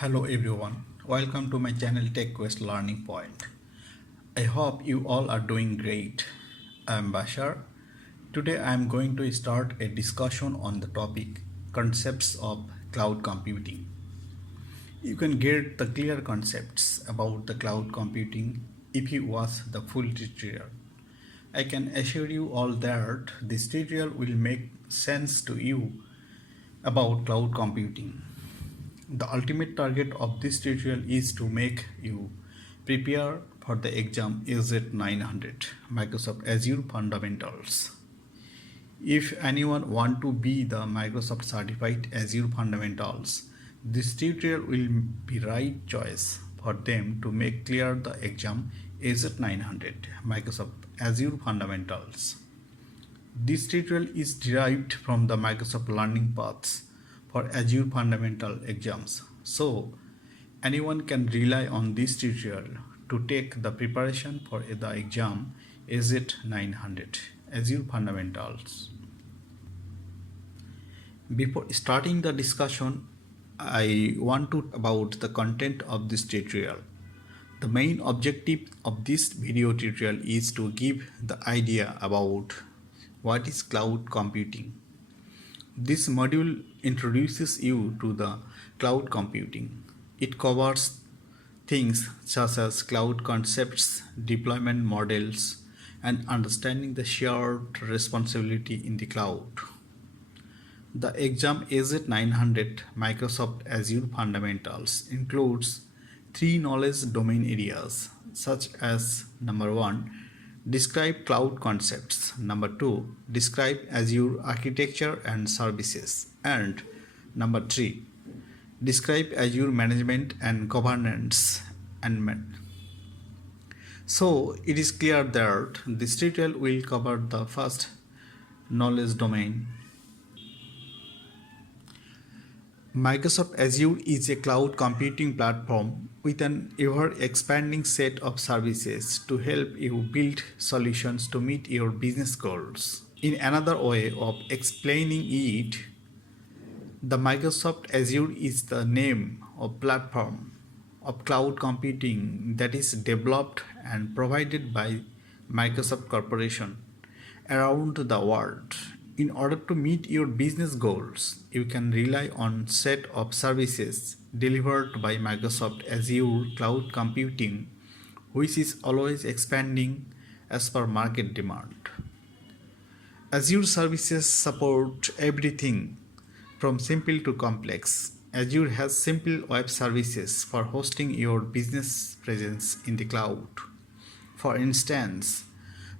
Hello everyone, welcome to my channel Tech Quest Learning Point. I hope you all are doing great. I am Bashar. Today I am going to start a discussion on the topic concepts of cloud computing. You can get the clear concepts about the cloud computing if you watch the full tutorial. I can assure you all that this tutorial will make sense to you about cloud computing. The ultimate target of this tutorial is to make you prepare for the exam AZ900 Microsoft Azure Fundamentals. If anyone want to be the Microsoft certified Azure Fundamentals, this tutorial will be right choice for them to make clear the exam AZ900 Microsoft Azure Fundamentals. This tutorial is derived from the Microsoft Learning Paths for Azure Fundamental exams. So, anyone can rely on this tutorial to take the preparation for the exam AZ900 Azure Fundamentals. Before starting the discussion, I want to about the content of this tutorial. The main objective of this video tutorial is to give the idea about what is cloud computing. This module introduces you to the cloud computing. It covers things such as cloud concepts, deployment models, and understanding the shared responsibility in the cloud. The exam AZ900 Microsoft Azure Fundamentals includes 3 knowledge domain areas such as number 1, describe cloud concepts, number 2, describe Azure Architecture and Services, and number 3, describe Azure Management and Governance. So it is clear that this tutorial will cover the first knowledge domain. Microsoft Azure is a cloud computing platform with an ever-expanding set of services to help you build solutions to meet your business goals. In another way of explaining it, the Microsoft Azure is the name of platform of cloud computing that is developed and provided by Microsoft Corporation around the world. In order to meet your business goals, you can rely on set of services delivered by Microsoft Azure Cloud Computing, which is always expanding as per market demand. Azure services support everything from simple to complex. Azure has simple web services for hosting your business presence in the cloud. For instance,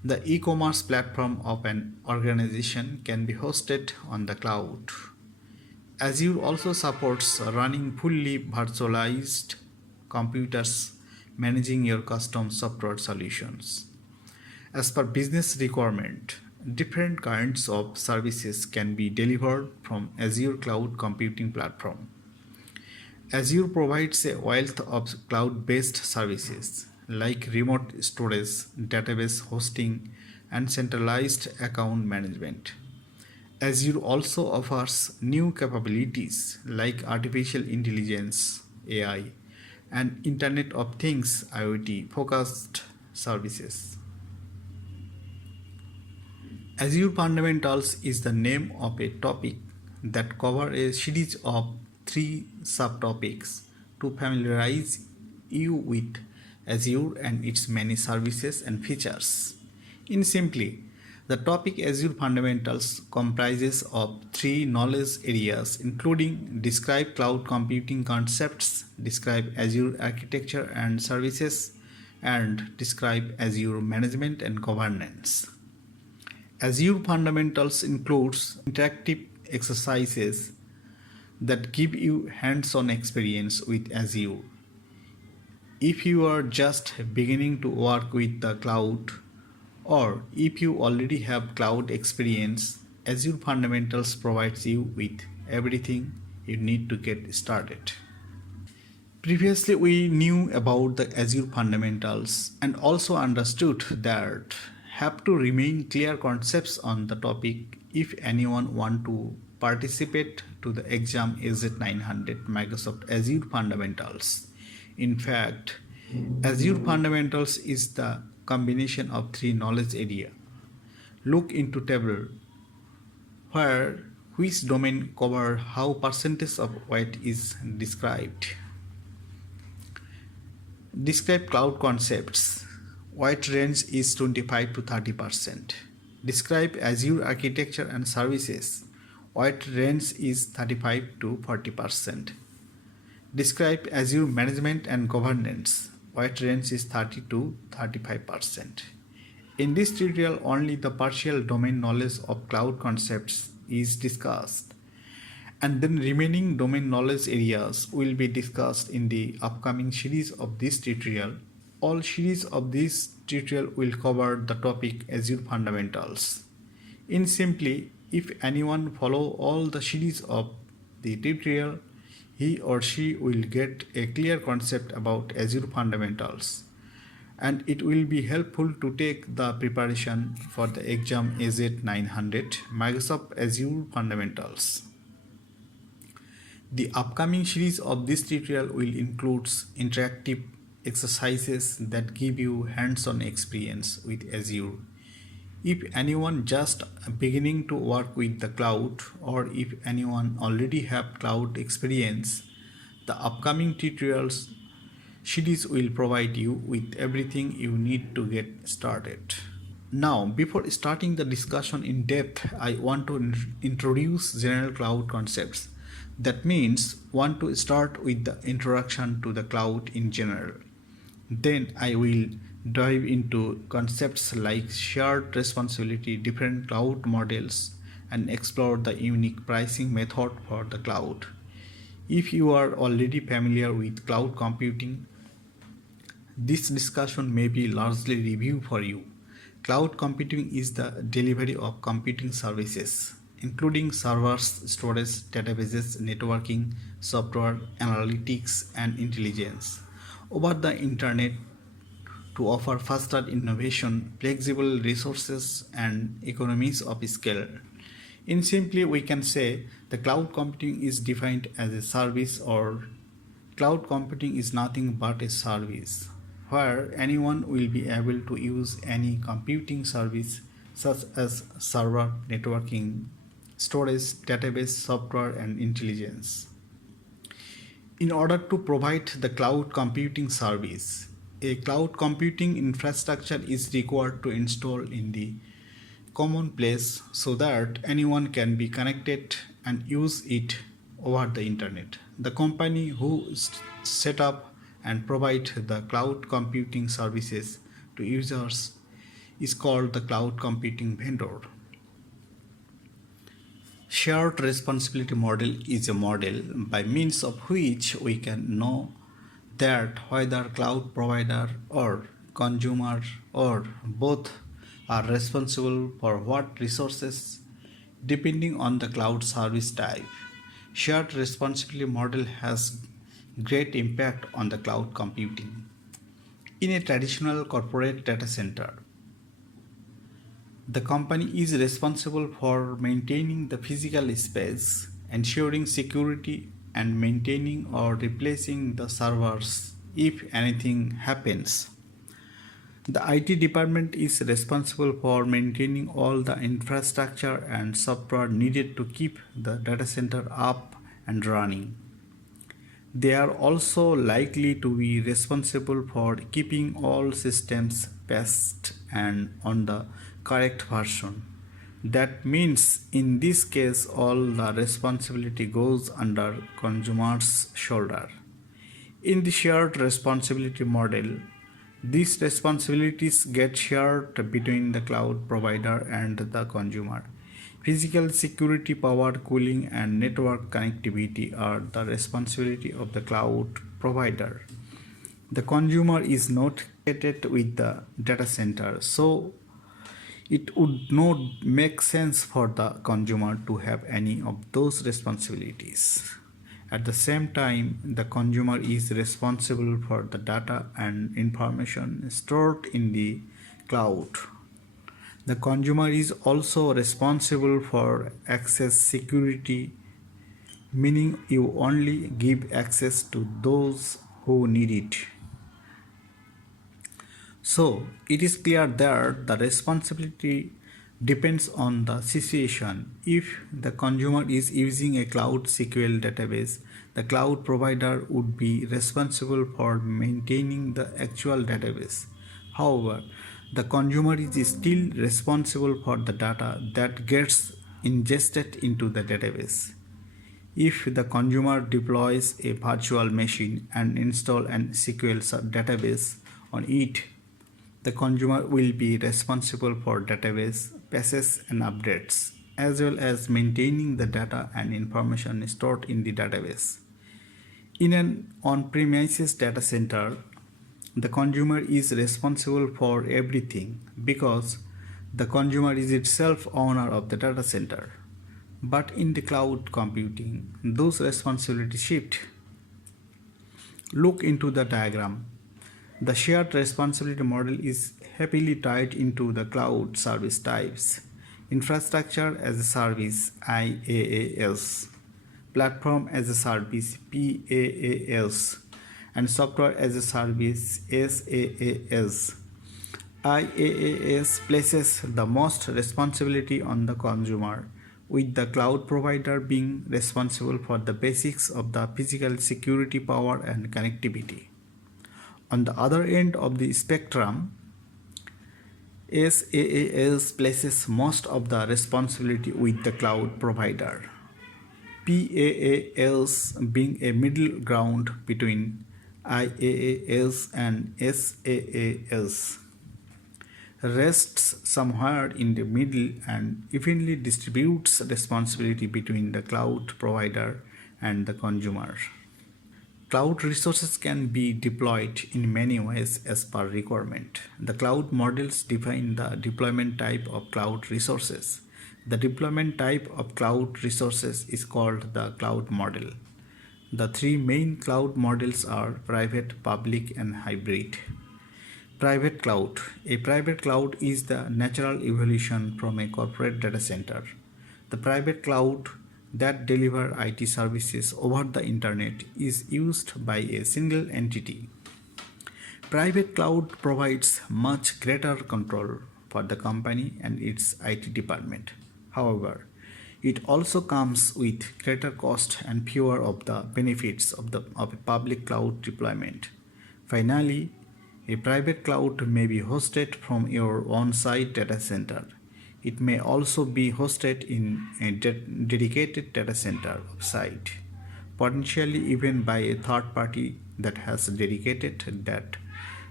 the e-commerce platform of an organization can be hosted on the cloud. Azure also supports running fully virtualized computers, managing your custom software solutions. As per business requirement, different kinds of services can be delivered from Azure Cloud Computing Platform. Azure provides a wealth of cloud-based services like remote storage, database hosting, and centralized account management. Azure also offers new capabilities like artificial intelligence, AI, and Internet of Things IoT focused services. Azure Fundamentals is the name of a topic that covers a series of 3 subtopics to familiarize you with Azure and its many services and features. In simply, the topic Azure Fundamentals comprises of 3 knowledge areas including describe cloud computing concepts, describe Azure Architecture and Services, and describe Azure Management and Governance. Azure Fundamentals includes interactive exercises that give you hands-on experience with Azure. If you are just beginning to work with the cloud, or if you already have cloud experience, Azure Fundamentals provides you with everything you need to get started. Previously, we knew about the Azure Fundamentals and also understood that have to remain clear concepts on the topic if anyone want to participate to the exam AZ900 Microsoft Azure Fundamentals. In fact, Azure Fundamentals is the combination of three knowledge areas. Look into table where which domain cover how percentage of what is described. Describe cloud concepts. White range is 25 to 30%. Describe Azure Architecture and Services. White range is 35 to 40%. Describe Azure Management and Governance. White range is 30 to 35%. In this tutorial, only the partial domain knowledge of cloud concepts is discussed, and then remaining domain knowledge areas will be discussed in the upcoming series of this tutorial. All series of this tutorial will cover the topic Azure Fundamentals. In simply, if anyone follow all the series of the tutorial, he or she will get a clear concept about Azure Fundamentals, and it will be helpful to take the preparation for the exam AZ900 Microsoft Azure Fundamentals. The upcoming series of this tutorial will include interactive exercises that give you hands-on experience with Azure. If anyone just beginning to work with the cloud, or if anyone already have cloud experience, the upcoming tutorials series will provide you with everything you need to get started. Now, before starting the discussion in depth, I want to introduce general cloud concepts. That means want to start with the introduction to the cloud in general. Then I will dive into concepts like shared responsibility, different cloud models, and explore the unique pricing method for the cloud. If you are already familiar with cloud computing, this discussion may be largely review for you. Cloud computing is the delivery of computing services, including servers, storage, databases, networking, software, analytics, and intelligence over the internet to offer faster innovation, flexible resources, and economies of scale. In simply, we can say the cloud computing is defined as a service, or cloud computing is nothing but a service where anyone will be able to use any computing service such as server, networking, storage, database, software, and intelligence. In order to provide the cloud computing service, a cloud computing infrastructure is required to install in the common place so that anyone can be connected and use it over the internet. The company who set up and provide the cloud computing services to users is called the cloud computing vendor. Shared responsibility model is a model by means of which we can know that whether cloud provider or consumer or both are responsible for what resources depending on the cloud service type. Shared responsibility model has great impact on the cloud computing. In a traditional corporate data center, the company is responsible for maintaining the physical space, ensuring security, and maintaining or replacing the servers if anything happens. The IT department is responsible for maintaining all the infrastructure and software needed to keep the data center up and running. They are also likely to be responsible for keeping all systems patched and on the correct version. That means in this case all the responsibility goes under consumer's shoulder. In the shared responsibility model, these responsibilities get shared between the cloud provider and the consumer. Physical security, power, cooling, and network connectivity are the responsibility of the cloud provider. The consumer is not associated with the data center, so it would not make sense for the consumer to have any of those responsibilities. At the same time, the consumer is responsible for the data and information stored in the cloud. The consumer is also responsible for access, security, meaning you only give access to those who need it. So, it is clear that the responsibility depends on the situation. If the consumer is using a cloud SQL database, the cloud provider would be responsible for maintaining the actual database. However, the consumer is still responsible for the data that gets ingested into the database. If the consumer deploys a virtual machine and install an SQL database on it, the consumer will be responsible for database patches and updates, as well as maintaining the data and information stored in the database. In an on-premises data center, the consumer is responsible for everything because the consumer is itself owner of the data center. But in the cloud computing, those responsibilities shift. Look into the diagram. The shared responsibility model is heavily tied into the cloud service types: infrastructure as a service IaaS, platform as a service PaaS, and software as a service SaaS. IaaS places the most responsibility on the consumer, with the cloud provider being responsible for the basics of the physical security, power, and connectivity. On the other end of the spectrum, SaaS places most of the responsibility with the cloud provider. PaaS, being a middle ground between IaaS and SaaS, rests somewhere in the middle and evenly distributes responsibility between the cloud provider and the consumer. Cloud resources can be deployed in many ways as per requirement. The cloud models define the deployment type of cloud resources. The deployment type of cloud resources is called the cloud model. The three main cloud models are private, public, and hybrid. Private cloud. A private cloud is the natural evolution from a corporate data center. The private cloud that deliver IT services over the internet is used by a single entity. Private cloud provides much greater control for the company and its IT department. However, it also comes with greater cost and fewer of the benefits of a public cloud deployment. Finally, a private cloud may be hosted from your on-site data center. It may also be hosted in a dedicated data center site, potentially even by a third party that has dedicated that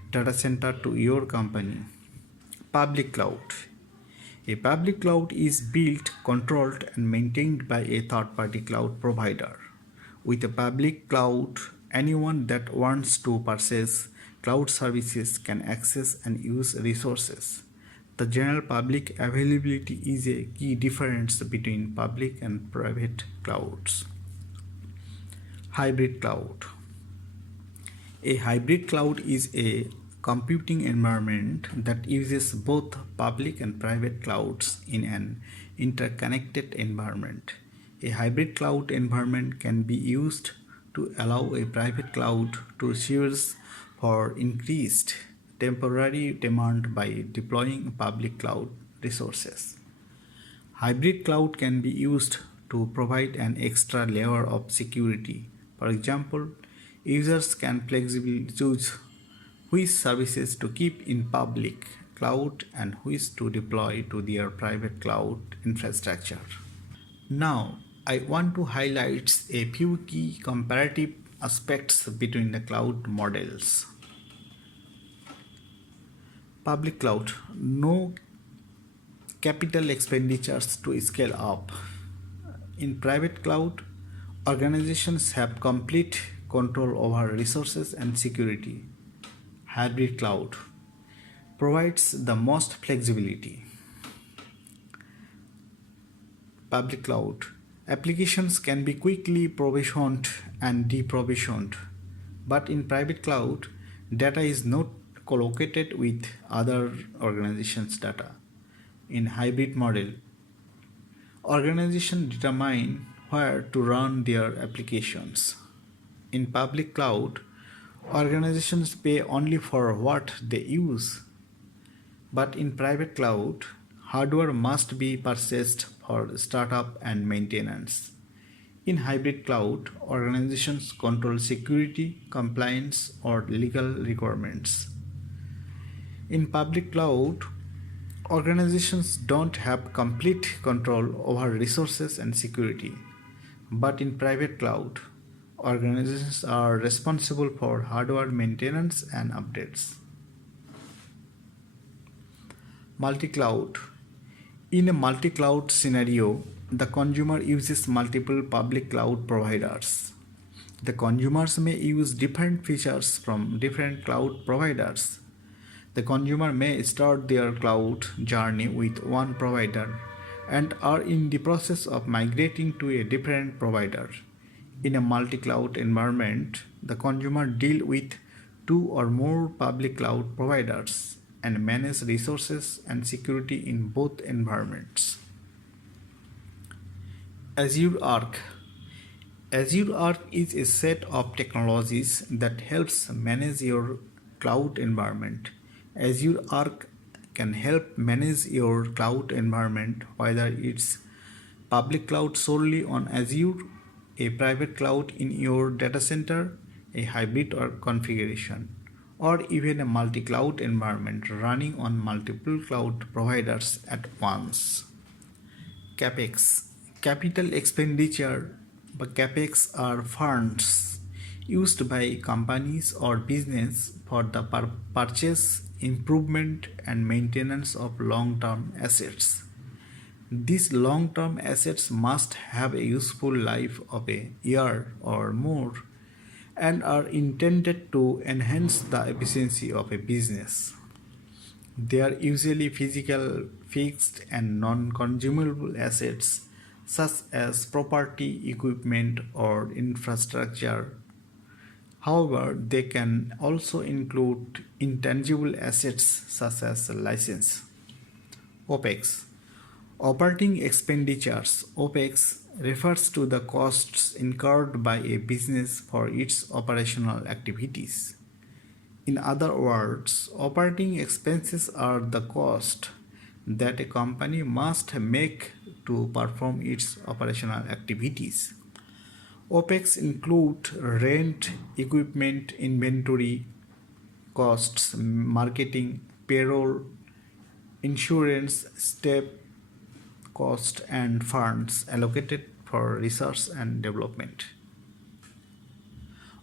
data center to your company. Public cloud. A public cloud is built, controlled, and maintained by a third party cloud provider. With a public cloud, anyone that wants to purchase cloud services can access and use resources. The general public availability is a key difference between public and private clouds. Hybrid cloud. A hybrid cloud is a computing environment that uses both public and private clouds in an interconnected environment. A hybrid cloud environment can be used to allow a private cloud to serve for increased temporary demand by deploying public cloud resources. Hybrid cloud can be used to provide an extra layer of security. For example, users can flexibly choose which services to keep in public cloud and which to deploy to their private cloud infrastructure. Now, I want to highlight a few key comparative aspects between the cloud models. Public cloud, no capital expenditures to scale up. In private cloud, organizations have complete control over resources and security. Hybrid cloud provides the most flexibility. Public cloud applications can be quickly provisioned and deprovisioned, but in private cloud, data is not co-located with other organizations' data. In hybrid model, organizations determine where to run their applications. In public cloud, organizations pay only for what they use. But in private cloud, hardware must be purchased for startup and maintenance. In hybrid cloud, organizations control security, compliance, or legal requirements. In public cloud, organizations don't have complete control over resources and security. But in private cloud, organizations are responsible for hardware maintenance and updates. Multi-cloud. In a multi-cloud scenario, the consumer uses multiple public cloud providers. The consumers may use different features from different cloud providers. The consumer may start their cloud journey with one provider and are in the process of migrating to a different provider. In a multi-cloud environment, the consumer deal with two or more public cloud providers and manage resources and security in both environments. Azure Arc. Azure Arc is a set of technologies that helps manage your cloud environment. Azure Arc can help manage your cloud environment, whether it's public cloud solely on Azure, a private cloud in your data center, a hybrid or configuration, or even a multi-cloud environment running on multiple cloud providers at once. CapEx. Capital expenditure, but CapEx are funds used by companies or business for the purchase, improvement, and maintenance of long-term assets. These long-term assets must have a useful life of a year or more and are intended to enhance the efficiency of a business. They are usually physical, fixed, and non-consumable assets such as property, equipment, or infrastructure. However, they can also include intangible assets such as license. OpEx. Operating expenditures. OpEx refers to the costs incurred by a business for its operational activities. In other words, operating expenses are the cost that a company must make to perform its operational activities. OpEx include rent, equipment, inventory costs, marketing, payroll, insurance, staff cost, and funds allocated for research and development.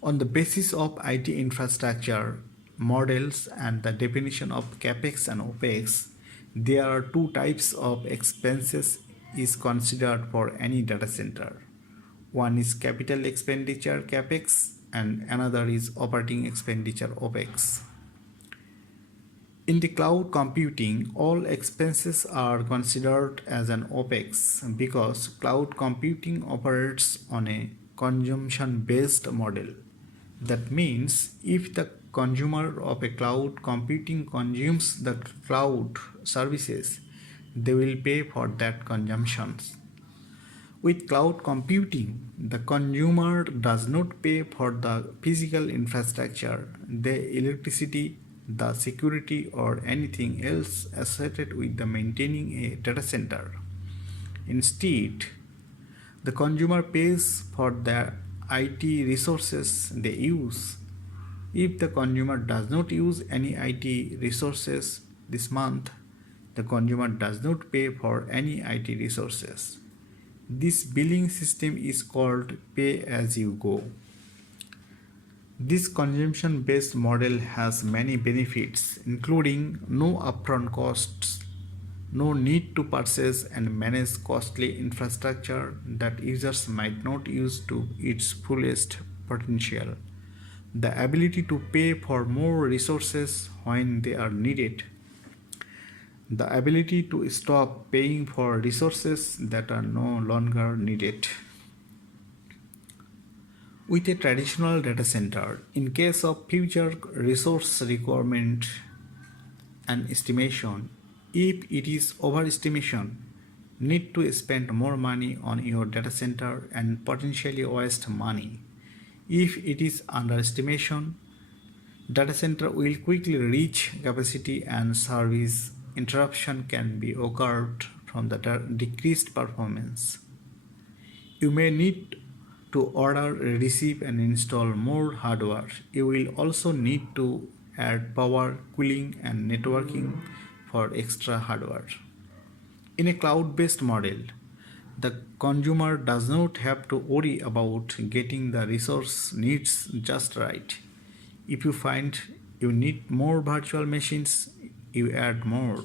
On the basis of IT infrastructure models and the definition of CapEx and OpEx, there are two types of expenses is considered for any data center. One is capital expenditure CapEx and another is operating expenditure OpEx. In the cloud computing, all expenses are considered as an OpEx because cloud computing operates on a consumption-based model. That means if the consumer of a cloud computing consumes the cloud services, they will pay for that consumption. With cloud computing, the consumer does not pay for the physical infrastructure, the electricity, the security, or anything else associated with the maintaining a data center. Instead, the consumer pays for the IT resources they use. If the consumer does not use any IT resources this month, the consumer does not pay for any IT resources. This billing system is called pay-as-you-go. This consumption-based model has many benefits, including no upfront costs, no need to purchase and manage costly infrastructure that users might not use to its fullest potential, the ability to pay for more resources when they are needed, the ability to stop paying for resources that are no longer needed. With a traditional data center, in case of future resource requirement and estimation, if it is overestimation, need to spend more money on your data center and potentially waste money. If it is underestimation, data center will quickly reach capacity and service interruption can be occurred from the decreased performance. You may need to order, receive and install more hardware. You will also need to add power, cooling and networking for extra hardware. In a cloud-based model, the consumer does not have to worry about getting the resource needs just right. If you find you need more virtual machines, you add more.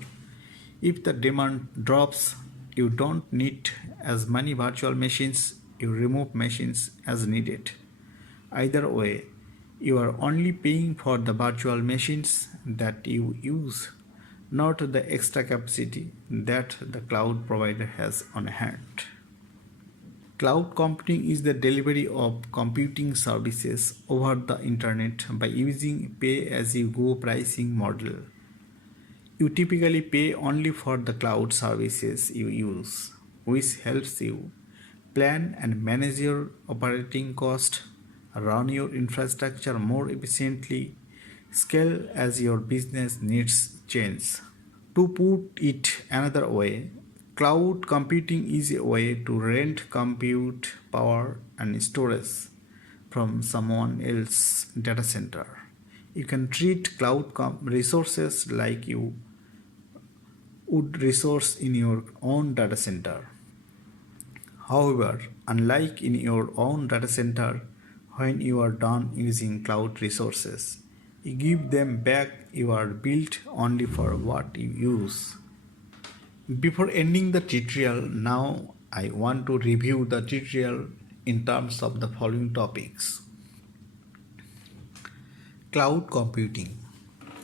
If the demand drops, you don't need as many virtual machines, you remove machines as needed. Either way, you are only paying for the virtual machines that you use, not the extra capacity that the cloud provider has on hand. Cloud computing is the delivery of computing services over the internet by using pay-as-you-go pricing model. You typically pay only for the cloud services you use, which helps you plan and manage your operating cost, run your infrastructure more efficiently, scale as your business needs change. To put it another way, cloud computing is a way to rent compute power and storage from someone else's data center. You can treat cloud resources like you would resource in your own data center. However, unlike in your own data center, when you are done using cloud resources, you give them back. You are built only for what you use. Before ending the tutorial, now I want to review the tutorial in terms of the following topics. Cloud computing.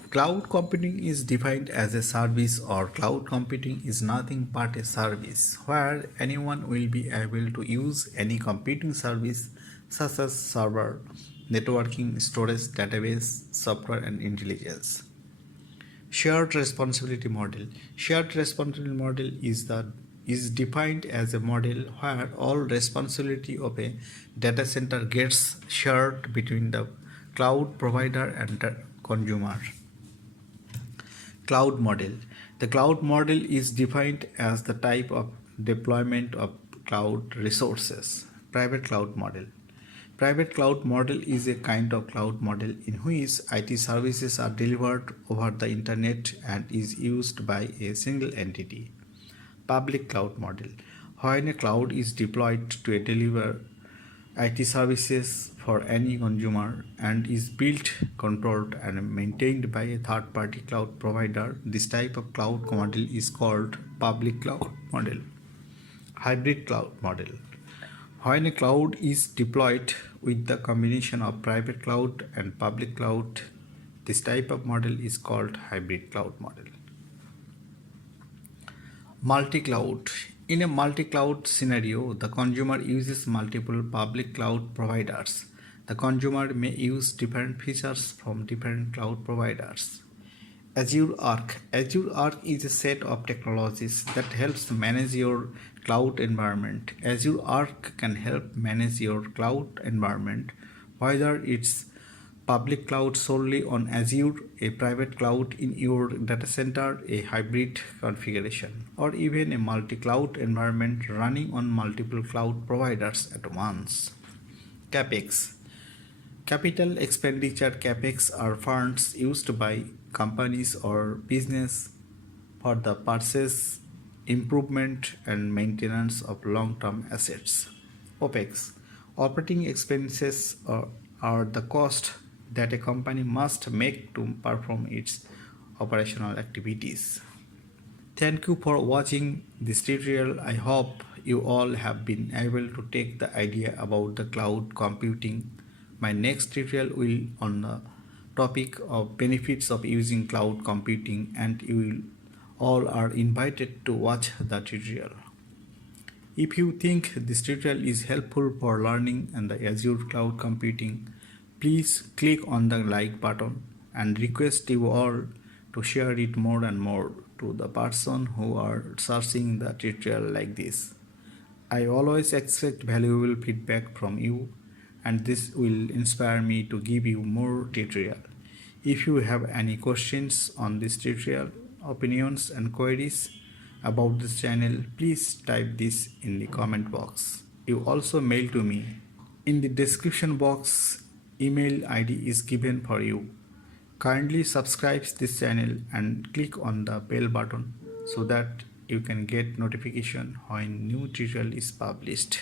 Cloud computing is defined as a service, or cloud computing is nothing but a service where anyone will be able to use any computing service such as server, networking, storage, database, software and intelligence. Shared responsibility model. Shared responsibility model is defined as a model where all responsibility of a data center gets shared between the cloud provider and the consumer. Cloud model. The cloud model is defined as the type of deployment of cloud resources. Private cloud model. Private cloud model is a kind of cloud model in which IT services are delivered over the internet and is used by a single entity. Public cloud model. When a cloud is deployed to deliver IT services for any consumer and is built, controlled and maintained by a third-party cloud provider, this type of cloud model is called public cloud model. Hybrid cloud model. When a cloud is deployed with the combination of private cloud and public cloud, this type of model is called hybrid cloud model. Multi-cloud. In a multi-cloud scenario, the consumer uses multiple public cloud providers. The consumer may use different features from different cloud providers. Azure Arc. Azure Arc is a set of technologies that helps manage your cloud environment. Azure Arc can help manage your cloud environment, whether it's public cloud solely on Azure, a private cloud in your data center, a hybrid configuration, or even a multi-cloud environment running on multiple cloud providers at once. CapEx. Capital expenditure CapEx are funds used by companies or business for the purchase, improvement and maintenance of long-term assets. OpEx. Operating expenses are the cost that a company must make to perform its operational activities. Thank you for watching this tutorial. I hope you all have been able to take the idea about the cloud computing. My next tutorial will on the topic of benefits of using cloud computing, and you all are invited to watch the tutorial. If you think this tutorial is helpful for learning and the Azure cloud computing, please click on the like button and request you all to share it more and more to to the person who are searching the tutorial like this. I always expect valuable feedback from you, and this will inspire me to give you more tutorial. If you have any questions on this tutorial, opinions and queries about this channel, please type this in the comment box. You also mail to me. In the description box, email ID is given for you. Kindly subscribe this channel and click on the bell button so that you can get notification when new tutorial is published.